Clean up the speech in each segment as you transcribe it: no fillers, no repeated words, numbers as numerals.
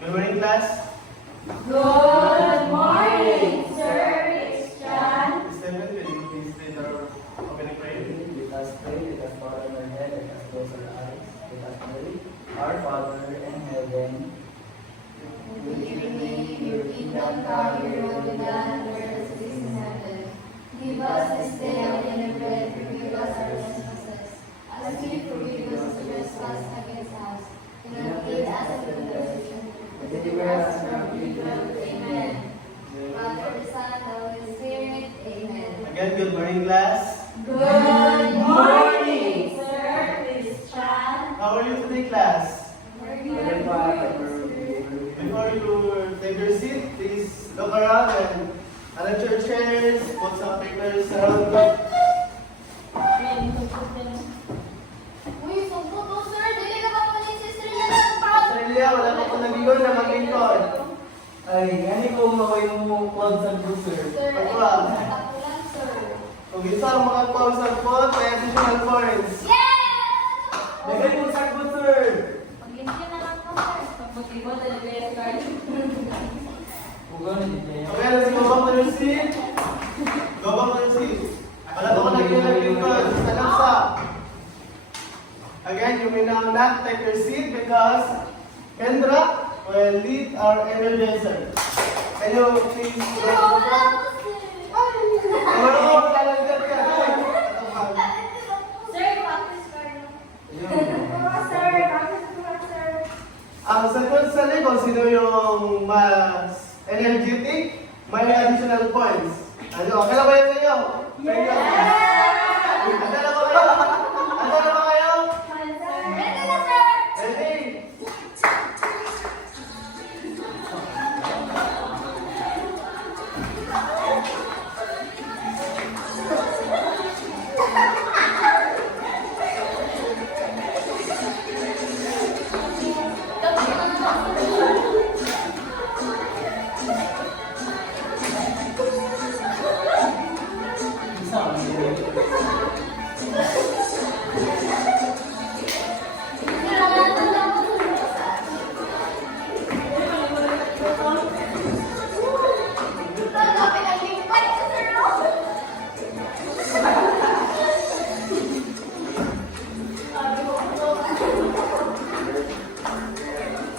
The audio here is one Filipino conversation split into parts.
Good morning, class. Good morning, sir. It's John. Stephen, can you please lead our opening prayer? Let us pray, let us bow down our head, let us close our eyes, let us pray. Our Father in heaven, Your kingdom come, your will be done on earth as it is in heaven. Give us this day our daily bread, forgive us our trespasses, as we forgive those who trespass against us. Do not lead us into temptation, but deliver us from evil. Amen. Father, the Son, and the Holy Spirit. Amen. Again, good morning, class. Good morning, sir. It's John. How are you today, class? Heavenly Father, Before you take your seat, please look around and arrange your chairs, put some papers around you. Uy, sumpo to, sir. Dili ka ba mo ni sister niya ng proud? Australia, wala pa po nag-iwan na mag-inkod. ay, gani ko maway mo clouds and good, sir. Sir, ay, Pagkuhan. tapulan, sir. Kung isa ang mga calls at po, may additional points. Yes! Lagay mo sa good, sir. Mag-intay na lang po, sir. Pag-iwan na nag-credit card. Huwag na dito yan. Okay, let's go back to your seat. Go back to your seat. Wala pa ko nag-inkod sa laksa. Again, you may now not take your seat because Kendra will lead our energizer. Can you please go Sir, to the wala front? po, sir. Ano mo, lalagyan ka. Sir, practice card. Ayun. Sir, practice card, sir. Sa likod, sino yung mas energetic? May additional points. Ano, okay na ba yun sa inyo? Handa na ba kayo? Handa na ba kayo? Ready na, sir. Ready? Isa, Tanggapin ang limpay sa sir, no?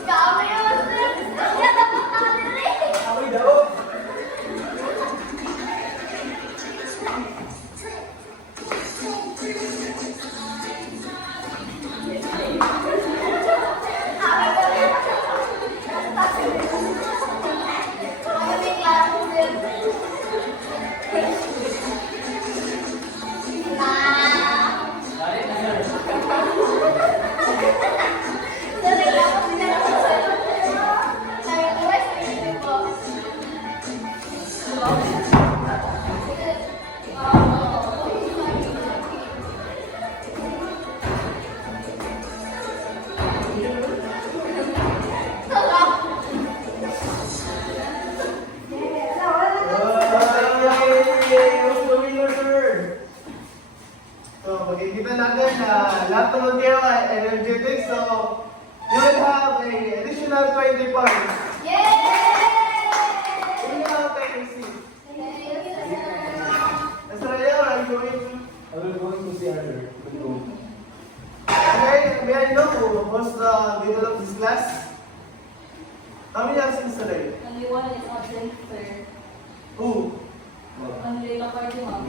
Kami yun, sir. Kaya dapat natin rin. ako'y daw. Balik na, sir. Yay! Who's doing your turn? So, makikita natin na lahat naman kayo ay energetic. So, you will have a additional 20 points. Can you now take your seat? Australia, are you going to? I will go to see her. Okay, may I know who was the middle of this class? How many absence today? Only one is absent, sir. Who? Only the party, ma'am.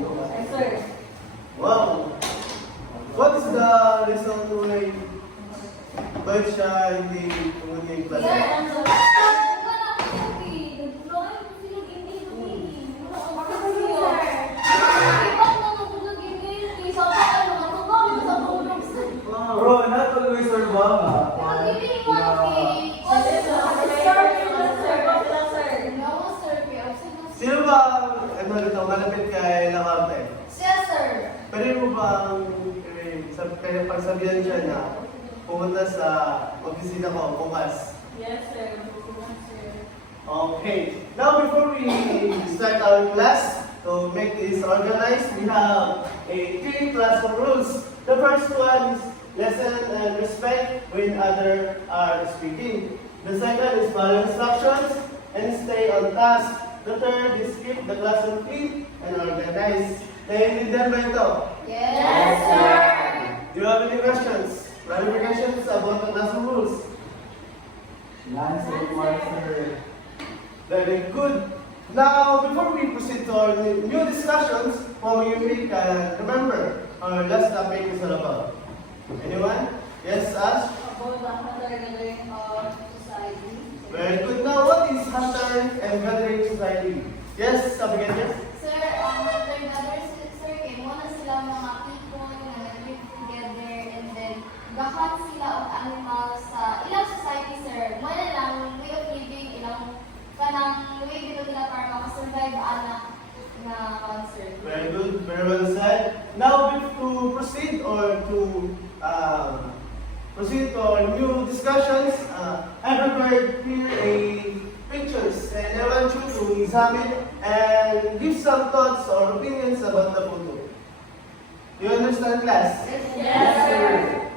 Sir. Wow! What is the reason why bakit siya hindi pumunta yung class? Bro, not always our banga. Sino ba, ano dito, malapit kay Lakarte? Pwede mo bang pagsabihan siya na pumunta sa opisina ko bukas? Yes, sir. Okay. Now, before we start our class, to make this organized, we have a 3 classroom rules. The first one is listen and respect when others are speaking. The second is follow instructions and stay on task. The third is keep the classroom clean and organized. Naiintindihan ba ito? Yes, sir. Do you have any questions? Clarifications about the classroom rules? None so far, sir. Very good. Now, before we proceed to our new discussions, what we remember our last topic is all about. Anyone? Yes, Ash? About the hunter-gathering of society. Very good. Now, what is hunter and gathering society? Yes, sabi ka niya? Sir, ang hunter-gathering, sir, kay muna sila mga people na nag-live together and then gahan sila of animals sa ilang society, sir. Muna lang way of living, ilang kanang way dito nila para makasurvive anak na concert. Very good. Very well said. Now, to proceed or to proceed to our new discussions, I prepared here a pictures and I want you to examine and give some thoughts or opinions about the photo. You understand, class? Yes, sir.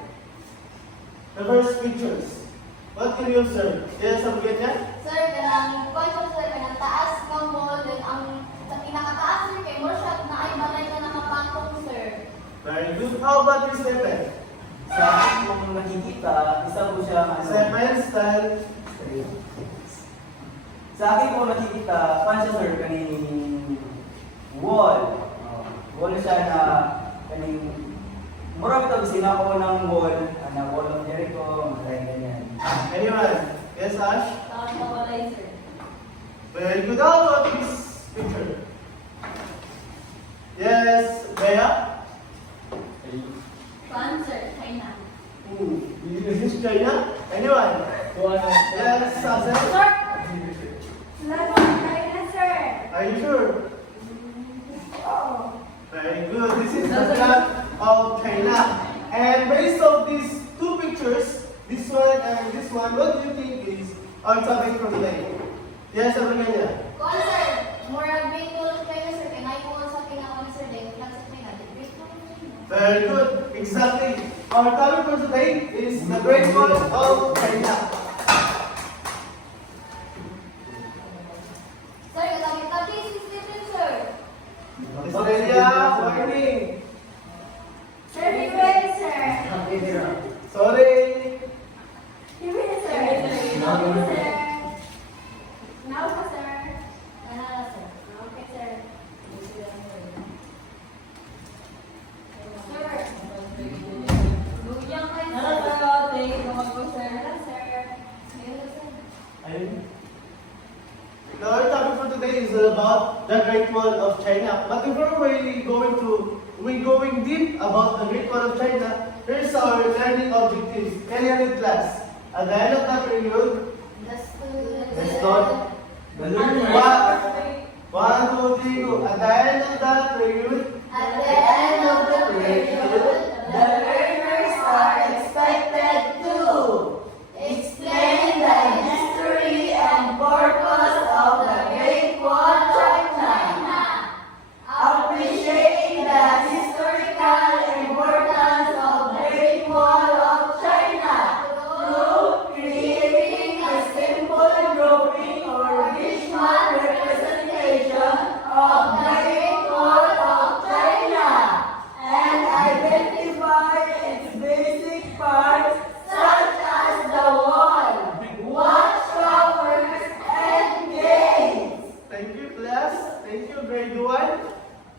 The first pictures. What can you observe? Yes, sabi niya? Sir, kanang point sir, kanang taas ng wall, then ang sa pinakataas sir, kay more shot na ay balay na nakapantong, sir. Very good. How about you, Stephen? Sa akin kung nakikita, isa po siya Stephen, stand. Sa akin kung nakikita, pan siya sir, kaning wall. Wall siya na kaning mura ito sinako ng wall, na wall of Jericho, mga ganyan. Anyone? Yes, Ash? Tapos mabalay, sir. Very good. How about this picture? Yes, Bea? Fun, sir. China. Is this China? Anyone? Yes, Hazel? Sir! China, sir. Are you sure? Oo. Very good. This is the flag of China. And based on these two pictures, this one and this one, what do you think is our topic for today? Yes, sabi niya. Kung, sir, mura great wall of China, sir. Kaya ngayon ko sa pinaka sir, dahil flag sa China. The great wall of China. Very good. Exactly. Our topic for today is the Great Wall of China. Sir, katapit-tapit si Stephen, sir. Australia, warning. Sir, River, sir. Sorry. River, sir. Now, sir. Now, sir. Nanala, sir. Okay, sir. Sir. Luyang kayo, sir. Sir. Ayun, sir. Ayun. Now, our topic for today is about the Great Wall of China. But before we going deep about the Great Wall of China, here's our learning objectives. Can you read, class? At the end of the period, The start. The learner. One, two, three, go. At the end of the period, At the end of the period, the learners are expected to explain the history and purpose of the Great Wall of China, appreciate the historical importance of the Great Wall of China through creating a simple drawing or visual representation of the Great Wall of China and identify its basic parts such as the wall, watchtowers, and gates. thank you, class. Thank you, grade 1.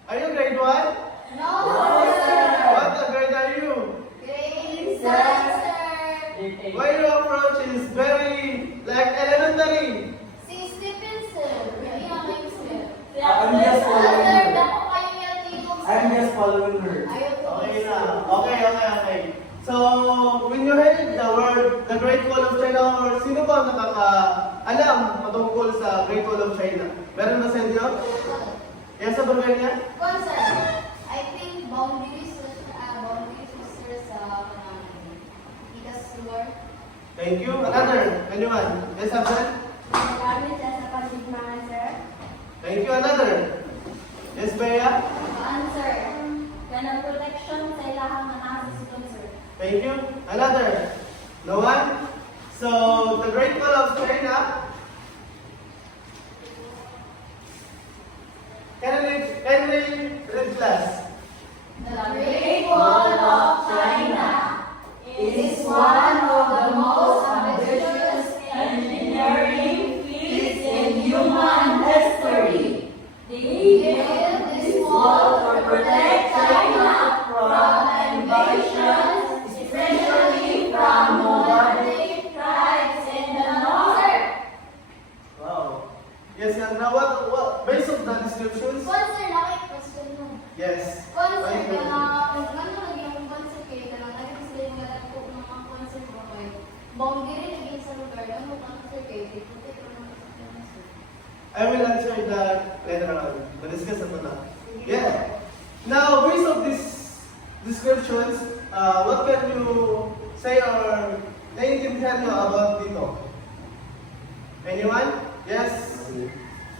Are you grade 1? No, sir. What grade are you? Grade 7, sir. Why your approach is very like elementary. Si Stephen, sir. Hindi naman yung sir. I'm just following Sir, her. dako kayo niya tingog, sir. I'm just following her. Ayaw ko. Okay na. Okay. So, when you heard the word, the Great Wall of China, or sino ba nakaka-alam patungkol sa Great Wall of China? Meron ba sa inyo? Yes, sa bagay niya? Kung, sir, I think boundaries was sir sa Ikas War. Thank you. Another? Anyone? Yes, Abdel? Gamit siya sa pasigmaan, sir. Thank you. Another? Yes, Bea? Answer. Ganang protection sa ilahang manasa sa sir. Thank you. Another? No one? So, the Great Wall of China. Can we read class? The Great Wall of China is one of the most ambitious engineering feats in human history. They built this wall to protect China from invasions, especially from nomadic tribes in the north. Wow. Yes, and now based on the descriptions? Sponsor na kay question mo. Yes. Sponsor Thank you. ka na, kung ano lagi ang sponsor kayo, ka lang, nag-sponsor yung po ng mga sponsor mo kayo. Boundary lagi sa lugar, ano sponsor kayo, puti ko ng sponsor. I will answer that later on. Discuss ito na. Yeah. Now, based on these descriptions, what can you say or naiintindihan nyo about dito? Anyone? Yes?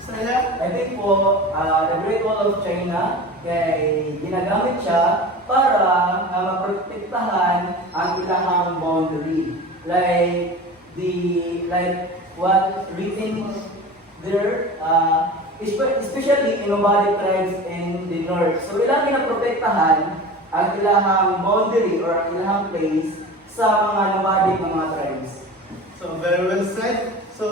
Saraya? I think po, the Great Wall of China, kay ginagamit siya para maprotektahan ang ilang boundary. Like what written there, especially in nomadic tribes in the north. So ilang ginaprotektahan ang ilang boundary or ang ilang place sa mga nomadic na mga tribes. So, very well said. So,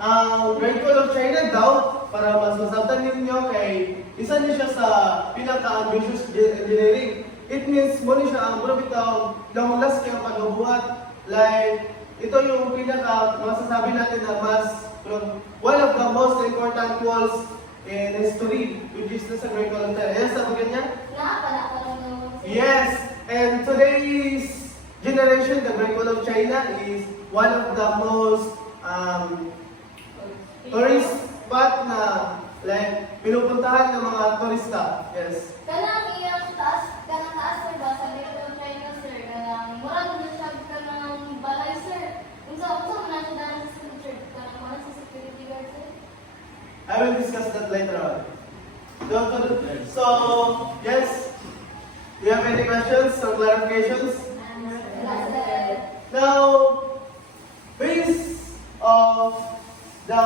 ang Great Wall of China daw, para mas masabtan ninyo, kay isa niya siya sa pinaka-ambitious engineering. It means, muna siya ang muna bitaw, lamulas kayong pagkabuhat. Like, ito yung masasabi natin na one of the most important walls in history, which is the Great Wall of China. Yes, sabi ganyan? Yes, and today's generation, the Great Wall of China is one of the most tourist spot na like pinupuntahan ng mga turista. Yes. Kanang iyang taas, sir ba, sa Great Wall of China, sir, kanang murag na siya kanang balay, sir. Unsa man na siya daan sa sir, kanang murag sa security guard, sir. I will discuss that later on. So, yes. Do you have any questions or clarifications? Now, based of the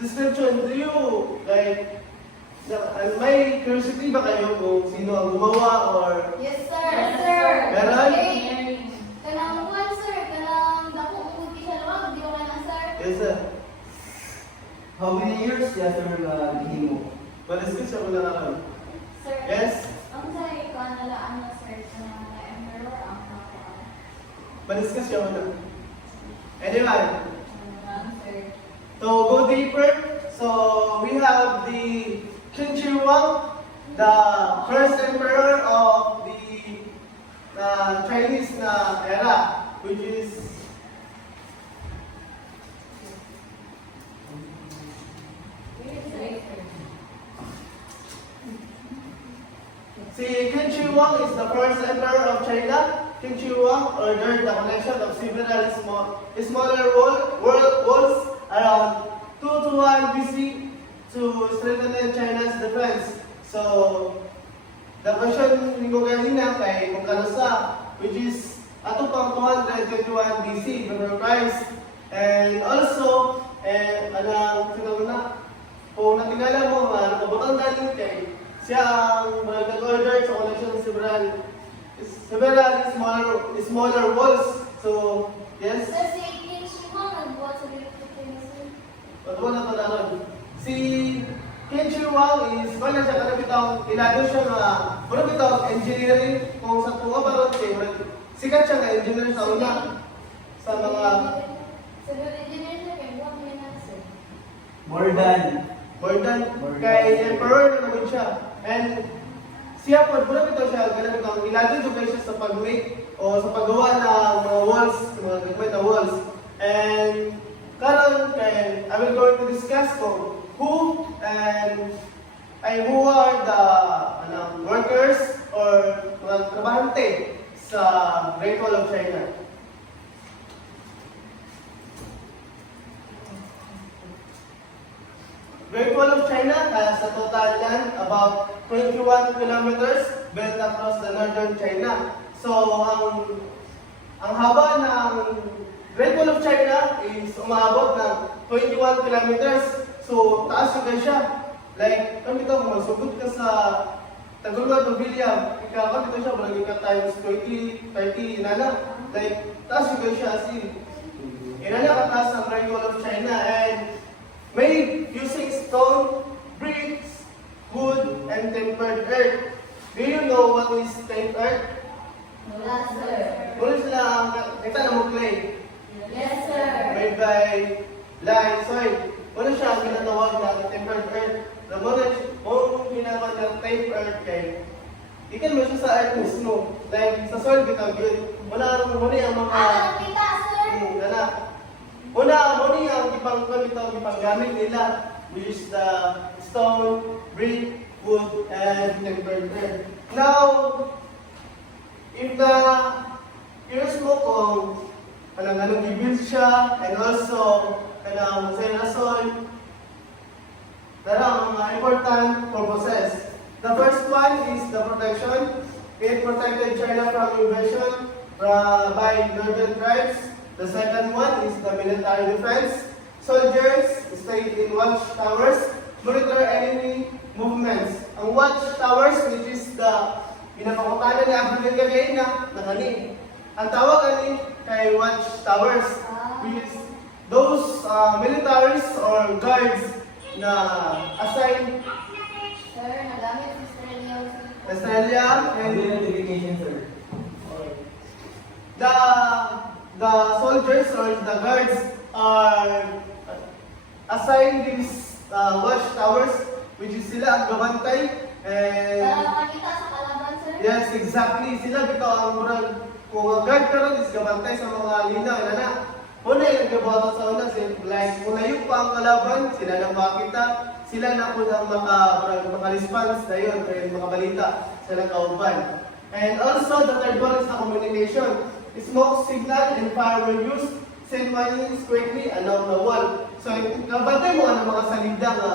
description, do you like may curiosity ba kayo kung sino ang gumawa or Yes, sir. Yes, sir. Meron? Okay. Kanang one, sir. Kanang dako kung siya luwag, di ko na, sir. yes sir? How many years siya sir gihimo? Ma-discuss siya muna naman. Sir. Yes? Ang sa'yo ko, nalaan na, sir, kanang emperor ang Ma-discuss siya muna. Anyway, sir. to go deeper, so we have the Qin Shi Huang, the first emperor of the Chinese era, which is si Qin Shi Huang is the first emperor of China. Qin Shi Huang ordered the collection of several smaller walls around 221 BC to strengthen China's defense. So, the question ni ko kanina kay kung kanusa, which is ato pang 221 BC before Christ. And also, anang sinunod na, kung natingala mo, nakabutang galing kay siya ang nag-order sa collection ng several smaller walls. So, yes. Sir, si King Shimon, nagbuhat sa Great Wall of China, sir. Patuwa na ito naroon. Si Qin Shi Huang is wala siya kanabitang ilado siya nga kanabitang engineering kung sa tuwa ba ron sikat siya nga engineer sa una sa mga Sa good engineer, sir, kaya buwan mo na, sir. More than more than kay emperor na naman siya. And siya po, kanabitang siya kanabitang ilado siya siya sa pag-make o sa paggawa ng mga walls, mga gagawin na walls. And karon kay I will going to discuss kung who are the workers or mga trabahante sa Great Wall of China. Great Wall of China has a total land about 21 kilometers built across the northern China. So, Ang haba ng Great Wall of China is umaabot ng 21 kilometers. So, taas yung siya. Like, kung dito, kung magsugod ka sa Tagulod o William, ikaw dito siya, barangay ka times 20, 30, inana. Like, taas yung siya as in. Inana kataas ng Great Wall of China and made using stone, bricks, wood, and tempered earth. Do you know what is tempered earth? Wala, sir. Muna sila ang kita na mo clay. Yes, sir. Made by lime soil. Muna siya ang ginatawag na tempered earth. Na muna kung ginawag ng tempered earth kay ikan mo siya sa earth mismo. Like sa soil bitag yun. Muna yung mga Kita, sir. Kana. Muna ang ipanggamit nila, which is the stone, brick, wood, and tempered earth. Now, if curious mo kung anong i-build siya, and also kanang sa rason, there are mga important purposes. The first one is the protection. It protected China from invasion by northern tribes. The second one is the military defense. Soldiers stayed in watchtowers, monitor enemy movements. Ang watchtowers, which is the pinapakutanan ni Abdul Gagain na nakani. Ang tawag ani kay watchtowers, which is those militaries or guards na assigned Sir, nagamit si Australia. Australia and Identification, sir. the soldiers or the guards are assigned these watchtowers, which is sila ang gabantay. And Para makita sa kalaban, sir. yes, exactly. Sila bitaw ang murag kung ang guard karon is gabantay sa mga linaw na. Una yung gabato sa una, like mulayok pa ang kalaban, sila nang makita, sila na po ang maka-response na yun, kaya makabalita sa kauban. And also, the third one is the communication. Smoke signal and fire were used, send mines quickly along the wall. So, kabantay mo ang mga salida nga,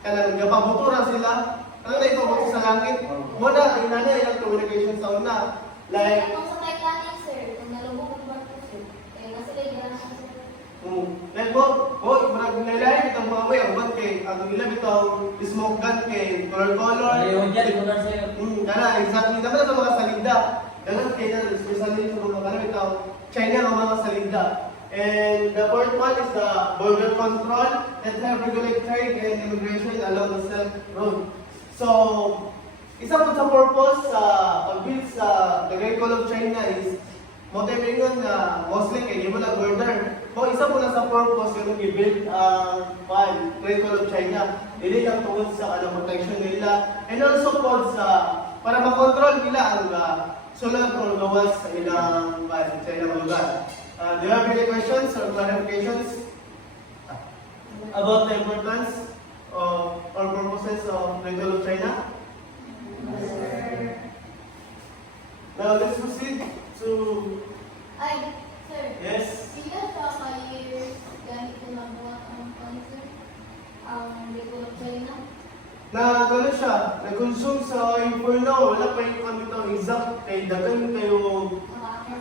kanang gapabutura sila, ano na ipabuto sa langit. Muna, inana yung communication sa una. Like, Kung sa Titanic, sir, kung nalubog ang barko, sir, kaya nasa kaya sir. like marag nilay itong mga way, ang bat kay, ang ilang itong smoke gun kay, color. Ayun dyan, ito na sa'yo. Kana, exactly. Dapat sa mga salida. Dapat kaya na, especially sa mga kanang itong China ang mga salida. And the fourth one is the border control that help regulate trade and immigration along the Silk Road. So, isa po sa purpose sa pag-build sa the Great Wall of China is motivating na mostly kay di mo na border. Kung isa po na sa purpose yung i-build ang Great Wall of China, hindi lang tungkol sa protection nila and also po sa para makontrol nila ang sulat o gawas sa ilang lugar. Do you have any questions or clarifications about the importance or purposes of Great Wall of China? Now let's proceed to Ay, sir. yes. Sila sa ka-years ganito na buhat ang cancer, ang Great of China. Na gano'n siya, nag-consume sa inferno, wala pa yung kami itong exact kay dagan kayo,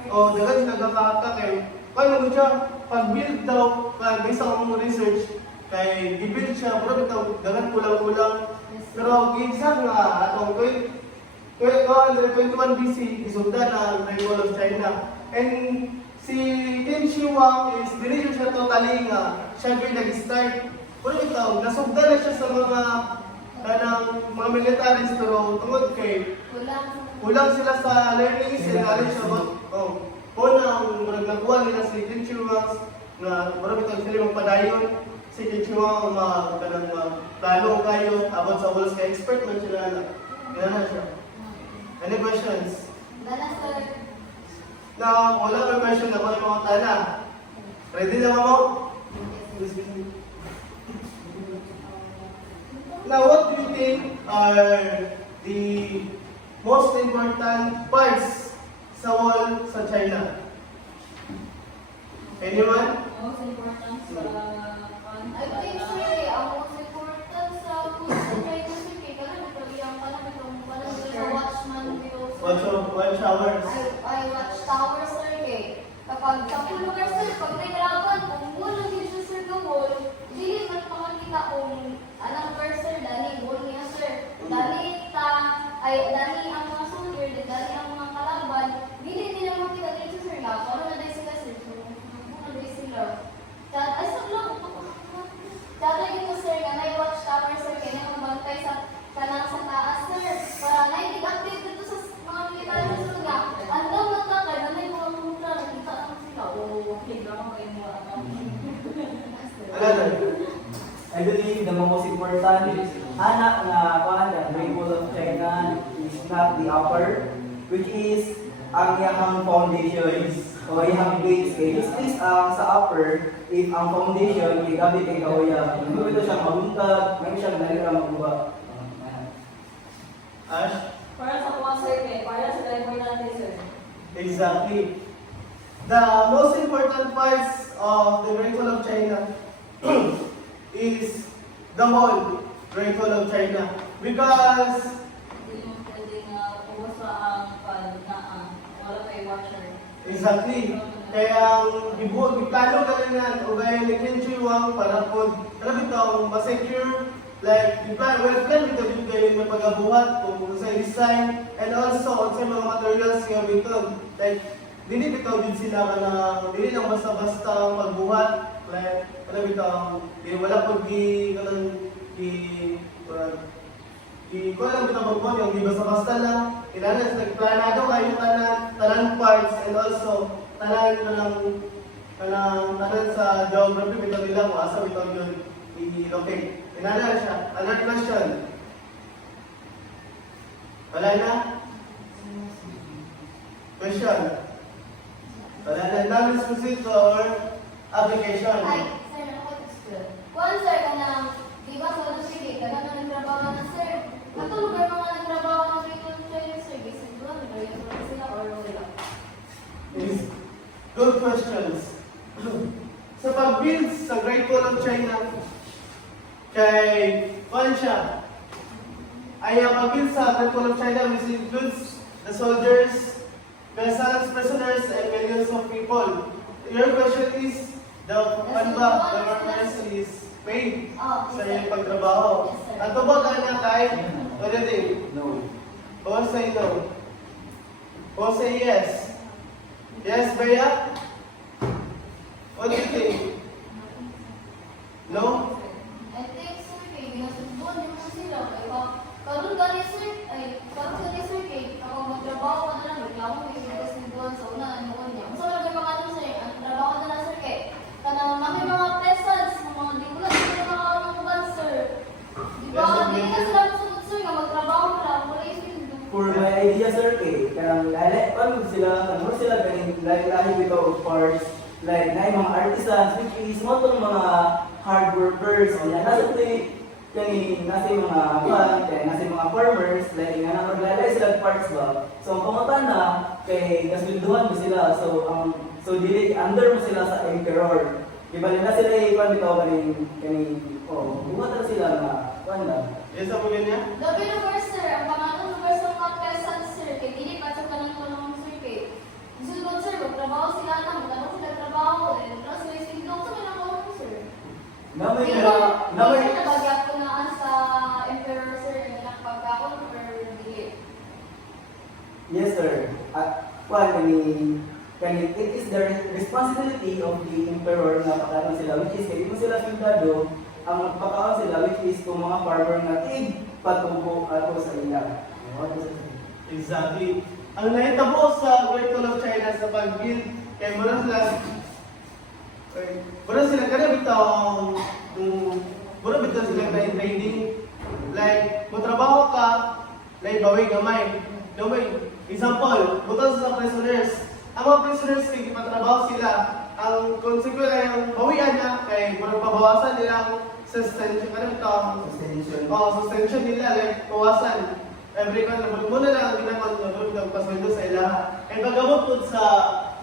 o dagan nagkakata kayo. Kaya mo siya, pag-build daw, based sa akong research, kay i-build siya, pero ito, dagan kulang-kulang. Pero exact nga, atong 21 BC, isundan ang Great Wall of China. And si Qin Shi Huang is, dili siya totally nga, siya yung nag-start. Pero ito, nasugdan na siya sa mga militaries, pero tungod kay, kulang sila sa learning and knowledge about, unang nakuha nila si Qin Shi Huang, na marami ito sila magpadayon. Si Qin Shi Huang, plano kayo, about sa walls kay expert man sila na. Ganun na siya. Any questions? Gana, sir. Now, wala may question ako yung mga tana. Ready na mo? Now, what do you think are the most important parts sa wall sa China? Anyone? Most important sa I think, sir, ang most important sa China, sir, kaya nagpaliyang pala sa watchman videos. Watch hours. I watch towers, sir, kay I believe the most important anak na kuan the Great Wall of China is not the upper, which is ang iyang foundation o iyang base. Kay is ang sa upper, if ang foundation kay gabi kay kahoya, hindi ito siya mabuntag, may siya nalira magbuha. Ash? Para sa mga survey, para sa level natin, sir. Exactly. The most important parts of the Great Wall of China is the whole Great Wall of China. Because Hindi mo pwedeng pumasok ang wala kay watcher. exactly. Kaya iplano ka lang yan o gaya ni Qin Shi Huang para po itong ma-secure like well plan ito yung kayo na pag-abuhat kung sa design and also sa mga materials nga ito like dili bitaw din sila na dili lang basta-basta magbuhat like wala pag ko lang bitaw magbuhat yung di basta-basta lang kailangan nagplanado kayo tanan parts and also tanan sa geography bitaw nila kung asa bitaw yun i-locate. Inala siya. Another question. Wala na? Question. Wala na. Now let's proceed to our application. Ay, sir, nakapag-explain. Kung sir, kanang, di ba sa ano sige, kanang nagtrabaho na sir. Matulog ka mga nagtrabaho na Great Wall of China, sir. Gising doon, nagtrabaho sila or wala. Yes. Good questions. Sa pag-build sa Great Wall of China, kay kuan siya, ay ang pag-build sa Great Wall of China which includes the soldiers, vessels, prisoners, and millions of people. Your question is, the government is paid Oh, sa yes, iyong sir. pagtrabaho. Yes, sir. Ato ba ka na kahit, what do you think? No. Who say no? Who say yes? Yes, Bea? What do you think? No? I think sir, kay ginasubon yung mga sila. Kay karon gani sir, karon gani sir, kay ako magtrabaho ka na lang, reklamo kay ginasubon sa una, ano ko niya. So, nagtrabaho ka sir, ang trabaho ka na lang sir, kay kanang namin mga peasants, mga di ko lang sila makakamukan sir. Di ba? Di ka sila masunod sir, nga magtrabaho ka lang, wala yung sweldo. For my idea, sir, karang paano sila ganing lahi bitaw of parts, like na mga artisans, which is mo tong mga hard workers, kaya nasa nasa mga nasa mga farmers, like nga na maglalay sila parts ba. So ang pangutan na kay gasulduhan mo sila, so dili under mo sila sa emperor. Di ba nila sila ipan bitaw buhat na sila na kuan na. Yes, ako ganyan? Labi lugar sir, ang pangalan lugar sa mga peasants sir, kay dili pa sa kanang tulong sir, kay sunod sir, magtrabaho sila lang, magtanong sila trabaho, and plus may sweldo, sa kanang sir. Namay Pero, namay minsan nabagyak ko na sa emperor sir, na nakapagkakon or dili. Yes, sir. It is the responsibility of the emperor na pagkaroon sila, which is kaya mo sila sundalo, ang magpakaon sila, which is kung mga farmer na patubo ato sa ila. Exactly. Ang nahitabo sa Great Wall of China sa pag-build, kaya muna sila kada bitaw sila na training. Like, matrabaho ka, like baway gamay. Example, butas sa prisoners. Ang mga prisoners, kaya patrabaho sila. Ang consequence ay ang bawian na, kaya muna pabawasan nilang suspension. Suspension nila, like, bawasan. Every month, muna lang ang ginamang nabulog pasweldo sa ilaha. Kaya pagabot po sa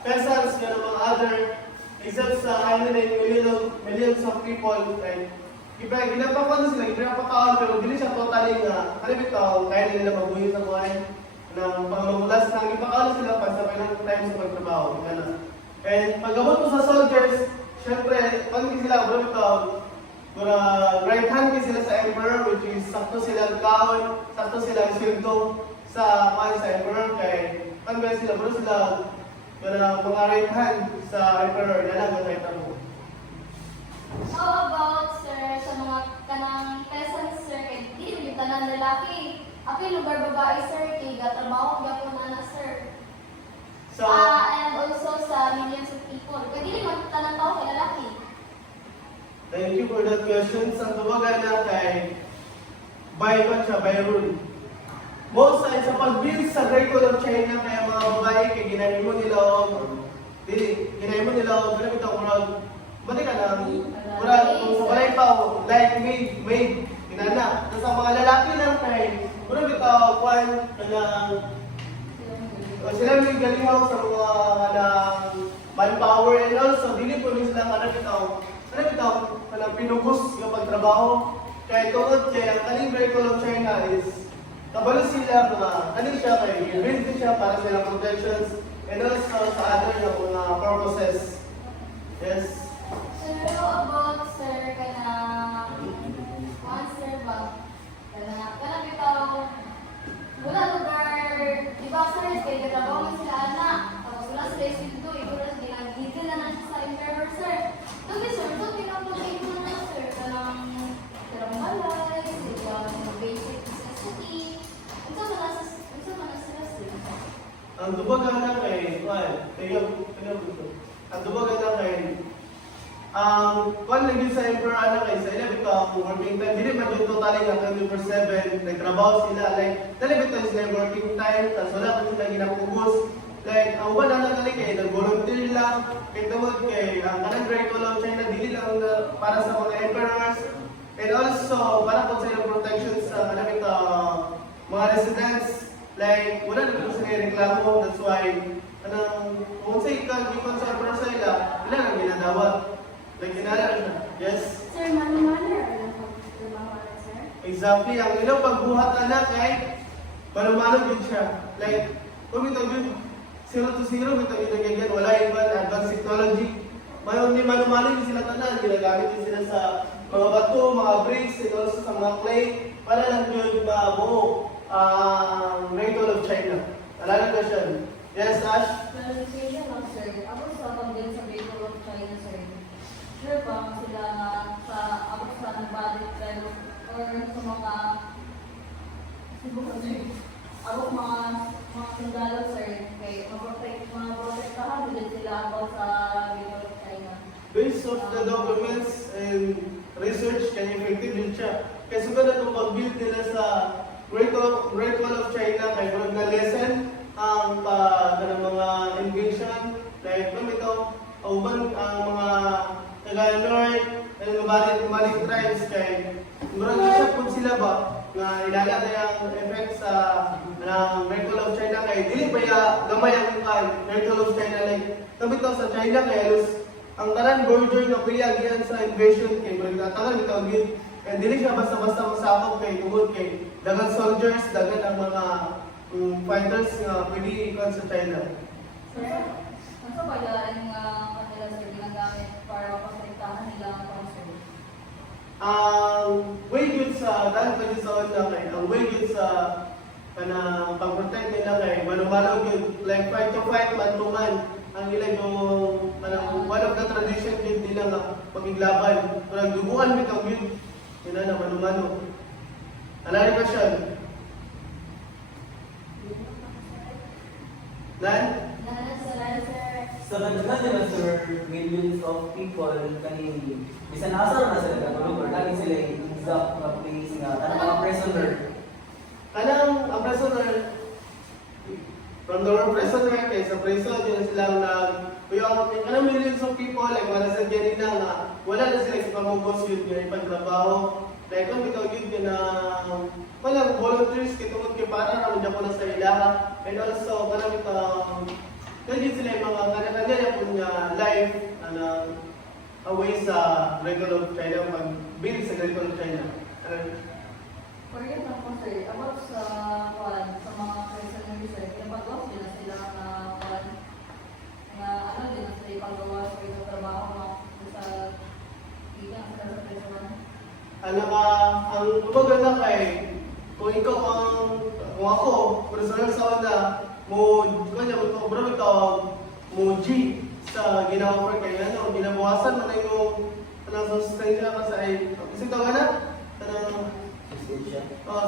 peasants, mga other, except sa millions of people, like, ginapakaon sila, pero hindi siya totally nga, kaya nila mabuhay sa buhay ng pangmamulas na ipakaon sila pa sa kailang time sa pagtrabaho. And pagabot po sa soldiers, syempre, pag sila, right hand sila sa emperor, which is sakto silang kaon, sakto silang sweldo sa emperor, kay pag sila, mga right hand sa emperor, yan ang mo. How about sir, sa mga kanang peasants sir, kay di yung tanan lalaki. Ako lugar babae sir, kay gatrabaho gyapon na sir. So, And also sa millions of people. Kaya dili man tanan tao kay lalaki. Thank you for that question. Sa tuwagan na kay by man siya, by rule. Most sa pag-build sa Great Wall of China, kaya mga babae, kaya ginahimo nila o ginahimo nila o ganun ito, mati ka lang, kung walay pa o, like maid, ginana. Tapos ang mga lalaki lang kay, ganun ito, kwan, sila may galingaw sa mga manpower and also, dili po rin silang kanang pinugos yung pagtrabaho. Kaya tungkol kaya ang kaning Great Wall of China is kabalo sila mga kaning siya kay build din siya para sa ilang protections and also sa other na mga purposes. Yes. Sir, about sir kana answer ba? Kana bitaw wala lugar, di ba sir, kaya nagtrabaho sila anak, tapos wala sila isinto, igulas ginagigil na siya sa emperor sir. Doon sir, doon pinapagay na sir, kanang malay, sila basic necessity. Ito man na sila sir. Ang dubagan na kay ang dubagan na kay kung lagi sa emperor ano kay sa ila bitaw working time dili man yung totally nga 24/7 nagtrabaho sila like dali bitaw sila working time tas wala pa sila ginapugos like ang wala na kali kay nag-volunteer lang kay tawag kay ang kanang Great Wall of China dili lang para sa mga emperors and also para po sa ilang protections sa mga residents like wala na po sila reklamo that's why kung sa ikon sa emperor sa ila lang ginadawat. Like, yes? Sir, mano-mano na pagtrabaho na sir? Exactly. Ang ilang pagbuhat anak ay mano-mano din siya. Like, kung ito yun, 0 to 0, ito ginagagyan, wala iba advanced technology. Mayroon din mano-mano din sila tanan, ginagamit din sila sa mga bato, mga bricks, and also sa mga clay, para lang yun mabuo ang Great Wall of China. Alala ko siya. Yes, Ash? Clarification lang, sir. Ako sa pag-build sa Great Wall of China, sir. Sure ba sila sa ako sa nag-budget pero or sa mga ako mga sundalo, sir, kay mga protektahan din sila about sa Great Wall of China. Based of the documents and research, kanya effective din siya. Kasi ba na kung pag-build nila sa Great Wall of China, may mga na lesson ang mga invasion, like kung ito, ang mga taga-North, and mabalik tribes kay marami siya kung sila ba nga ilalagay ang effect sa Great Wall of China kay dili pa ya gamay ang Great Wall of China like bitaw sa China kay halos ang tanan border nga piyagian sa invasion kay tanan bitaw gid and dili siya basta-basta masakop kay tungod kay daghang soldiers daghang ang mga fighters nga pwede ikon sa China. Sir, ano ba yung kanila sir ginagamit para protektahan nila ang concern? Way good sa dahil pa din sa una kay ang way good sa kanang pag-protect nila kay malo-malo good like fight to fight man to man ang nila yung one of the tradition din nila nga pagiglaban pero duguan bitaw yun yun na malo-malo alari pa siya Nan? So, nagdagan sila, sir, millions of people kanini. Bisan asar na sila katulog or lagi sila exact na place nga mga prisoner. Kanang ang prisoner from the word prisoner kay sa prison yun silang kanang millions of people like wala sa ganina nga wala na sila sa pamugos yun nga ipagtrabaho. Like kung ito yun na walang volunteers kitungod kay para na muna ko na sa ilaha and also kanang ito kaya sila yung mga kanya-kanya po nga live away sa Great Wall of China, pag-build sa Great Wall of China. Forget lang po sir, about sa mga prisoners sir, pinapagawa din na sila na din na sila ipagawa sa itong trabaho sa ilang sila sa prison. Ang kumaganda kay, kung ako, prisoner sa una, mo G sa ginawa ko kay ginabawasan man yung sustain ka sa isang tawa na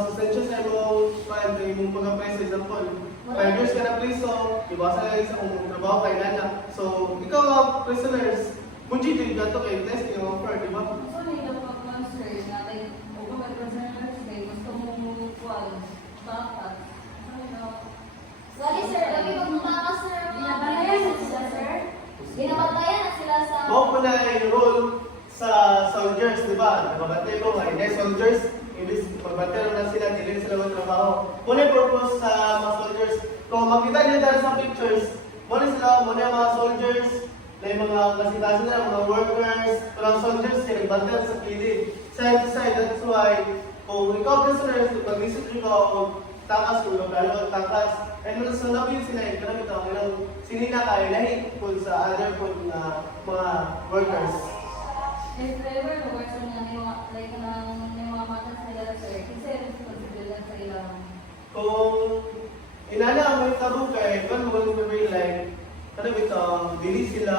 sustain sa yung pagka-price example 5 years ka na priso ibawasan lang sa kung trabaho kay nana so ikaw prisoners mo G din gato kay test yung offer di ba? soldiers, di ba? Nababantay ko, mga soldiers, ibig magbantay na sila, hindi sila magtrabaho. Muna yung purpose sa mga soldiers. Kung makita niyo dahil sa pictures, muna yung mga soldiers, na yung mga kasi nila, mga workers, parang soldiers, sila nagbantay sa pilid. Side to side, that's why, kung ikaw prisoners, pag-visit ikaw, kung takas ko, lalo takas, and mula sa labi sila, yung kanang ito, ilang sinina kayo, lahi kung sa other kung mga workers. If ever no person na like nang mamamatay sa ila sir, kasi responsibilidad sa ilang. Kung inala mo yung tabu kay, kung mo yung real life, kanang ito, dili sila,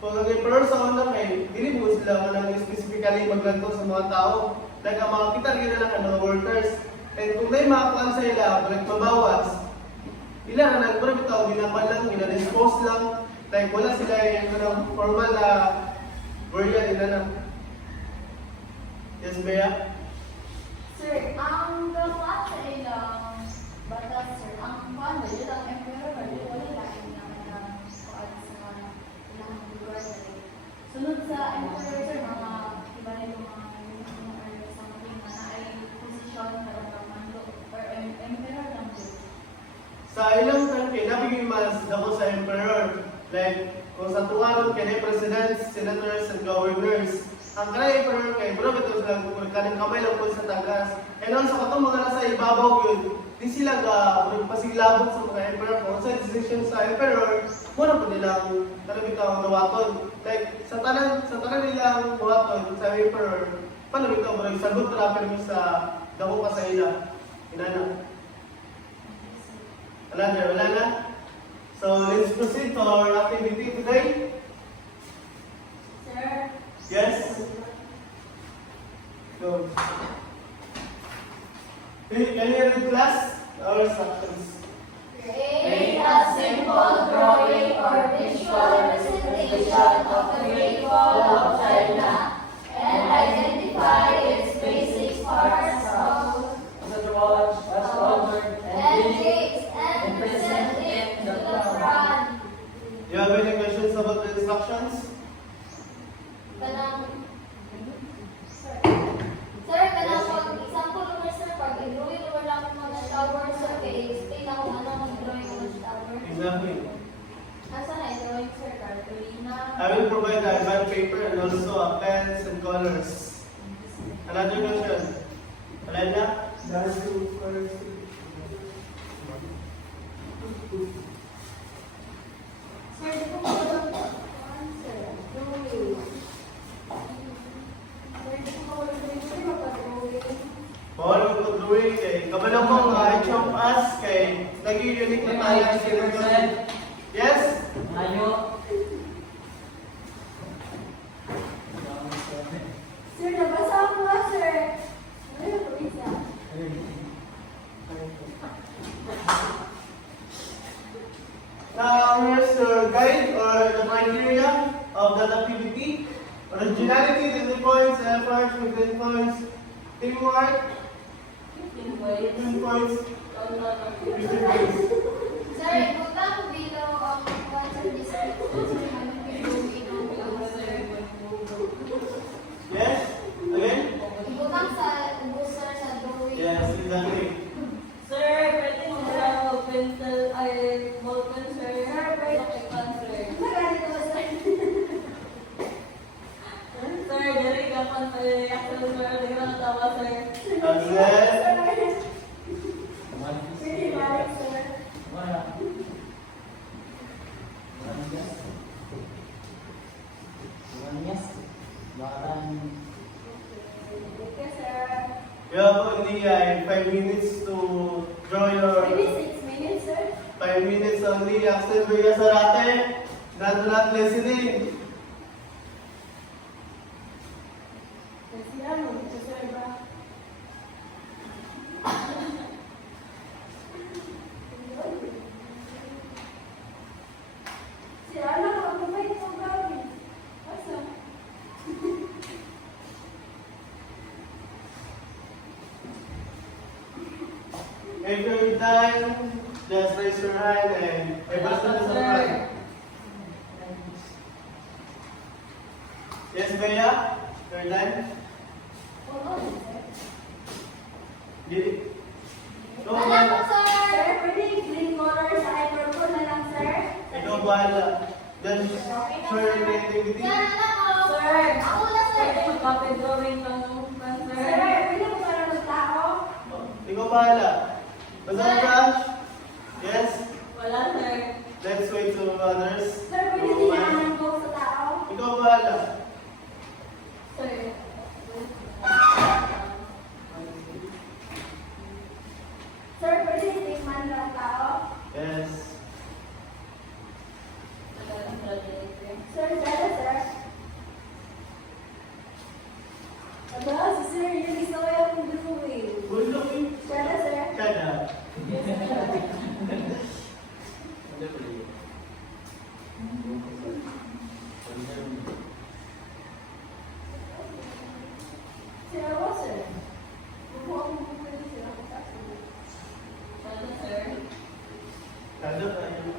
kung naging person na kay, dili mo sila manang specifically maglanto sa mga tao, like ang mga kita rin lang ang mga workers. And kung may makakuan sa ila, mabawas, ila na nagparang ito, ginapan lang, ginadispose lang, like wala sila yung formal na burial nila na. Yes, Bea? Sir, ang gawa sa ilang batas, sir, ang paano, yun ang emperor, wala lain naman ng kuwan sa mga ilang lugar, sir. Sunod sa emperor, sir, mga iba rin yung mga or something na ay posisyon para pagmando or emperor lang din. Sa ilang country, nabigay mas dako sa emperor. Like, kung sa tuwaron kay presidents, senators, and governors, ang kanang emperor kay bro ito sila kung kanang kamay lang po sa tagas. And also, katong mga nasa ibabaw yun, di sila pasilabot sa mga emperor. Kung sa decision sa emperor, muna po nilang kanang ikaw gawaton. Like, sa tanan nilang gawaton sa emperor, paano ikaw bro, sagot rapper mo sa dako pa sa ila. Inana. Wala na? So, let's proceed to our activity today. Sir, Yes? Go. Can you read class? Our instructions. create a simple drawing or visual representation of the Great Wall of China and identify its basic parts of and dates and present it to the front. Do you have any questions about the instructions? Kanang Sir, kanang pag example naman sir, pag i-drawing naman lang ang mga tower sir, kaya explain ako ano ang drawing ng mga tower. Exactly. Asa na i-drawing sir, cartolina. I will provide a bond paper and also pens and colors. Another question? Wala na? That's two first. Sir, di ko mawala answer. Drawing. Sir, di ko mawala drawing. Sir, mapag-drawing. Bawal mo pag-drawing kay kabalo mo nga each of us kay naging unique na tayo sa selection. Yes? Sir, nabasa ako nga, sir. Ano yung isa? Now, here's the guide or the criteria of that activity. Originality, 20 points, effort, 15 points, teamwork, 15 points, 15 points. Sir, ibutang below ang concert description. Sir, anong below, sir? Yes? Again? Ibutang sa ubusan sa drawing. Yes, exactly. Sir, pwede mo na pencil ay ballpen sir. Sir, pwede. Sir, Magalit naman, sir. sir, dali ka pa sa reaction sir. Hindi ka natawa sir. Again? Really bad, sir. Okay, sir. You have only 5 minutes to draw Maybe your 6 minutes, sir. 5 minutes only. Axel Villa Sarate, not listening. Kasi ano, ito, sir, ba? Si Ana, mag-umay itong gawin. Asa? If you're done, just raise your hand and everyone is alright. Yes, Bea? You're done? Oo, sir. Get it? Go Wala po, bahala. sir. Pwede green color sa ay purple na lang, sir. Ikaw bahala. Then, show your creativity. Sir, ano po? Sir. Ako na, sir. Pwede magpapadrawing ng Sir, sir. pwede mo para ng tao? Ikaw bahala. Basta ka, Josh? Yes? Wala, sir. Let's wait to others. Sir, pwede Go din bahala. naman po sa tao? Ikaw bahala. Sir. Sir, pwede din man ng tao? Yes. Sir, dala, sir. Aba, si sir, yun is na yung drawing. Good looking. Dala, sir. Kada. Sir, ako, sir. Bubuha mo po pwede sila ko sa Kada tayo.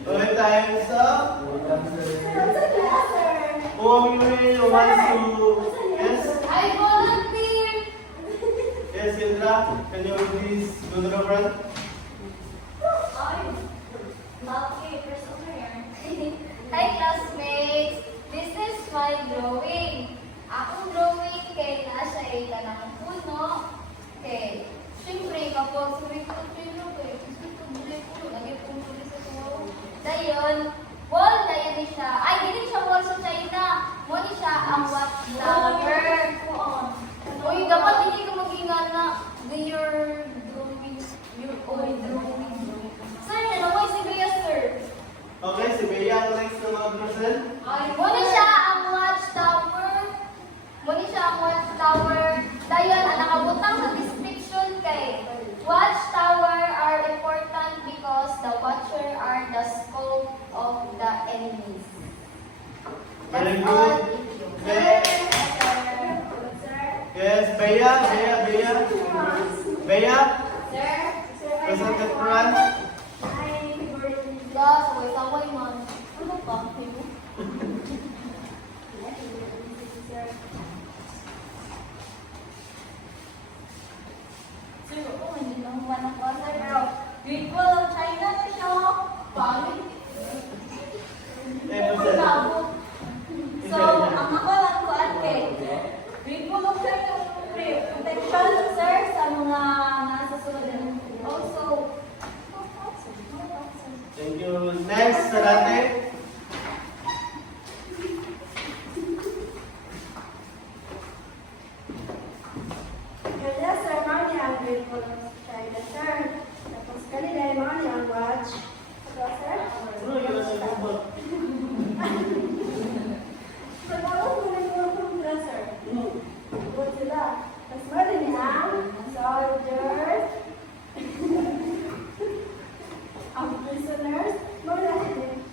Okay, time's up. Sir, what's the class, sir? Who wants to... Yes? I volunteer! Yes, Indra. Can you please go to the front? Hi classmates! This is my drawing. Akong drawing kay nasa ita ng puno. Okay. Siyempre, kapag sumikot yun kay gusto ko bulay puno. Lagi puno rin sa tuwa. Dayon, wall dayon ni siya. Ay, hindi siya wall sa China. Muni siya ang watchtower. Uy, dapat hindi ka mag-ingat na your drawing, your own drawing. Sir, nalamay si Bea, sir. Okay, si Bea, ang next na mga person. Muna siya ang watchtower. Muna siya ang watchtower. Dayon, ang nakabutang sa description kay watchtower are important because the watcher are the scope of the enemies. Very That's all. good. Sir, sir, Yes, Bea. Bea, sir, present the front. Gas, saway-saway man. Ano pa? Sir, oo, hindi lang naman ang klase. Pero, Great Wall of China na siya. Pangit. Present. So, ang ako lang ko ate. Great Wall of China, protection, sir, sa mga nasa sunod. Also, Thank you. Next, Sarate. Kaya sir, mali ang grade ko ng China, sir. Tapos kanila yung mali ang watch. Ito, sir. Ano yung nasa lubot? Sir, bakit mo na yung mga sir? Bukod sila. Tapos mali niya ang soldiers. Ang prisoners.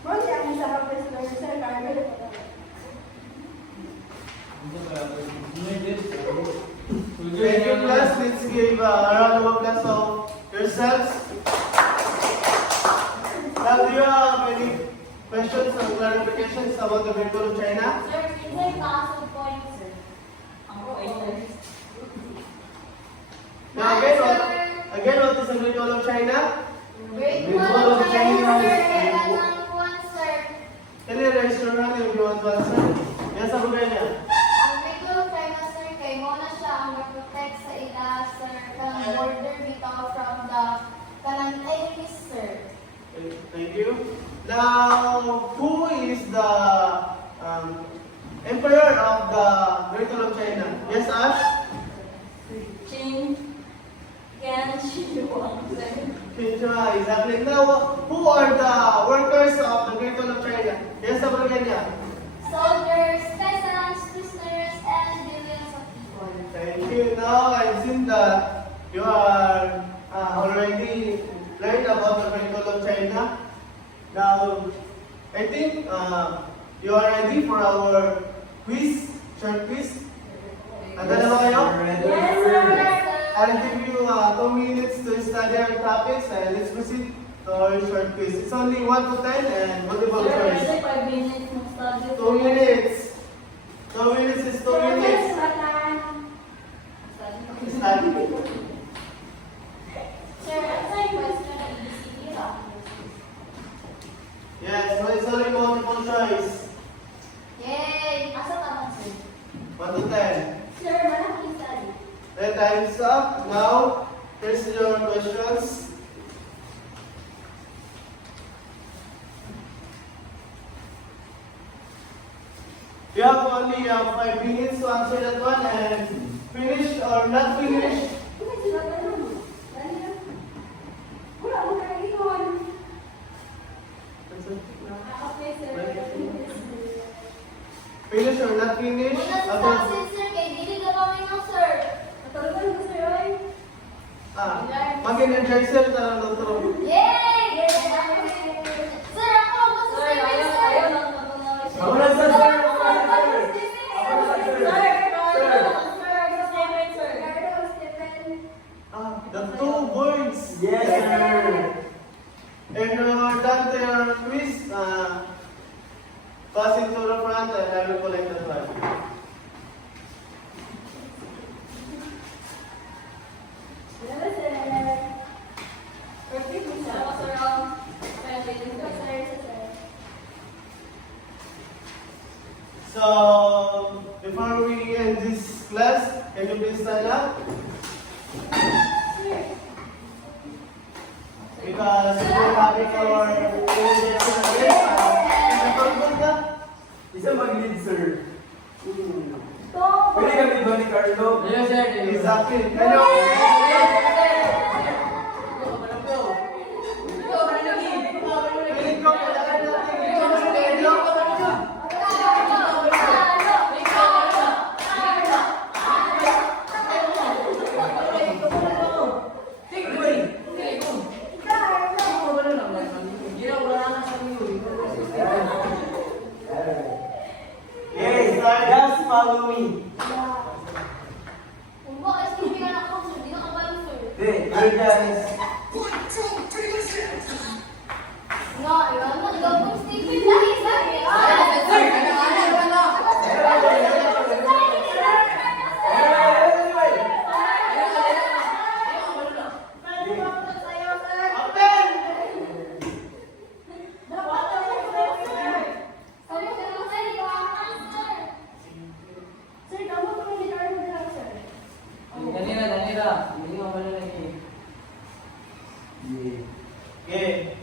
Mali ang isa ka prisoners, sir. Kaya mali po na. Thank you, class. Let's give a round of applause of yourselves. Now, do you have any questions or clarifications about the Great Wall of China? Sir, kinsay kaso point, sir? ang question. Now, again, what is the Great Wall of China? Great Great Wall Wall of of China, China. sir. Kailangan po, sir. Can you raise your hand if you want to answer? Yes, Abu Ganya. Ang Great Wall of China, sir, kay muna siya ang mag-protect sa ila, sir, kanang border bitaw from the kanang enemies, sir. Thank you. Now, who is the emperor of the Great Wall of China? Yes, Ash? Qin Shi Huang, sir. Pincha, exactly. Now, who are the workers of the Great Wall of China? Yes, Abu Ganya. Soldiers, peasants, prisoners, and millions of people. Thank you. Now, I've seen that you are already learned about the Great Wall of China. Now, I think you are ready for our quiz, short quiz. Handa na ba kayo? Yes, sir. I'll give you 2 minutes to study our topics and let's proceed to our short quiz. It's only 1 to 10 and multiple Sir, choice. pwede 5 minutes ng study. 2 minutes. 1 to 10. Sir, malaki study. Then time's up. Now, here's your questions. You have only 5 minutes to answer that one and finish or not finish. Wala mo kaya ikaw. Okay, sir. Finish or not finish. Una sa About, taxes, sir, kay dili na kami no, sir. Natulugan ko sir, oy. mag-energize sir na lang ito. Yay! Sir, ako gusto Sir, sa ayaw sir. lang matunawin siya. Ako lang sir, sir. Ako lang sir. The 2 boys. Yes, sir. And we're done to your quiz. Passing to the front and I will collect the flag. So, before we end this class, can you please stand up? Because we're having our presentation again. Napagod ka? Isa mag-lead, sir. Pwede kami ba ni Carlo? Yes, sir. Exactly. Hello. Piling ko, kailangan natin i-consider. Yes, just follow me. Kung mo, STP ka na ako, sir. Di na ka pala, sir. Okay, you're guys. No, iwan mo, ikaw kung STP. Dali, sir. Sabi ko naman, sir, ikaw ang answer. Sir, kamu ko ni Carlo na lang, sir. Danira. Hindi mo pala lagi. Yeah. Okay.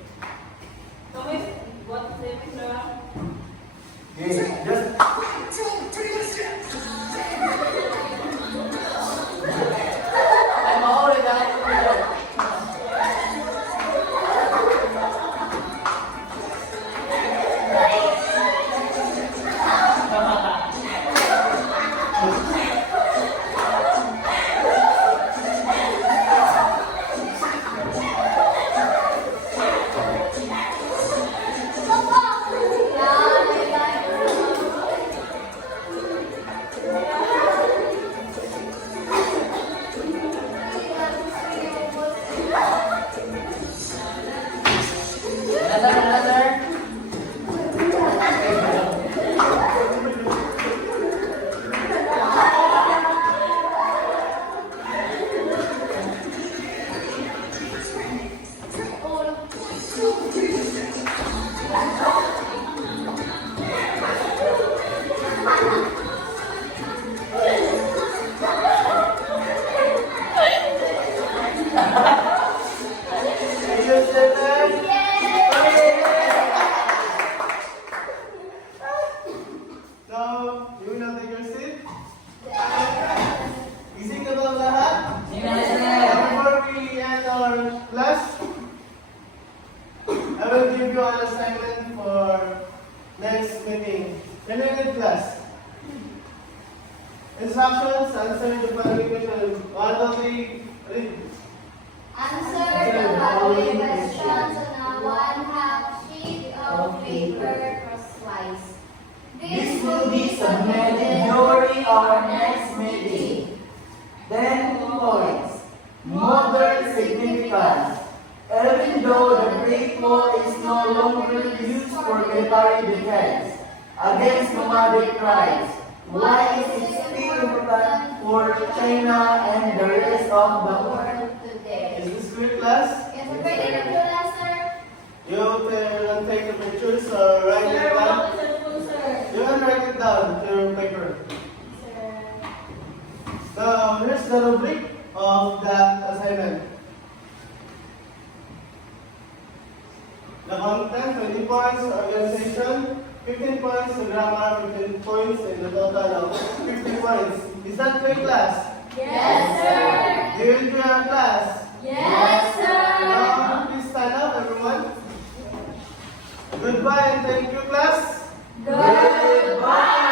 Okay, just Ay, maulit na. Another. Are you seven? Now, you will now take your seat. Gising na ba ang lahat? Before we end our class, I will give you an assignment for next meeting. Related class. Instructions, answer the following questions. 1, 2, 3, read. Answer the following questions on a 1/2 sheet of paper crosswise. This will be submitted during our next meeting. 10 points. Modern significance. Even though the Great Wall is no longer used for military defense against nomadic tribes, why is it still important for China and the rest of the world? Today. Is this good, class? Yes, we're ready to do that, sir. You can take the pictures or write it down. You can write it down to your paper. Sir. the rubric of the assignment. The content, 20 points, organization, 15 points in grammar, 15 points in the total of 50 points. Is that clear, class? Yes, sir. Do you enjoy our class? Yes, sir. Now, please stand up, everyone. Goodbye and thank you, class. Goodbye.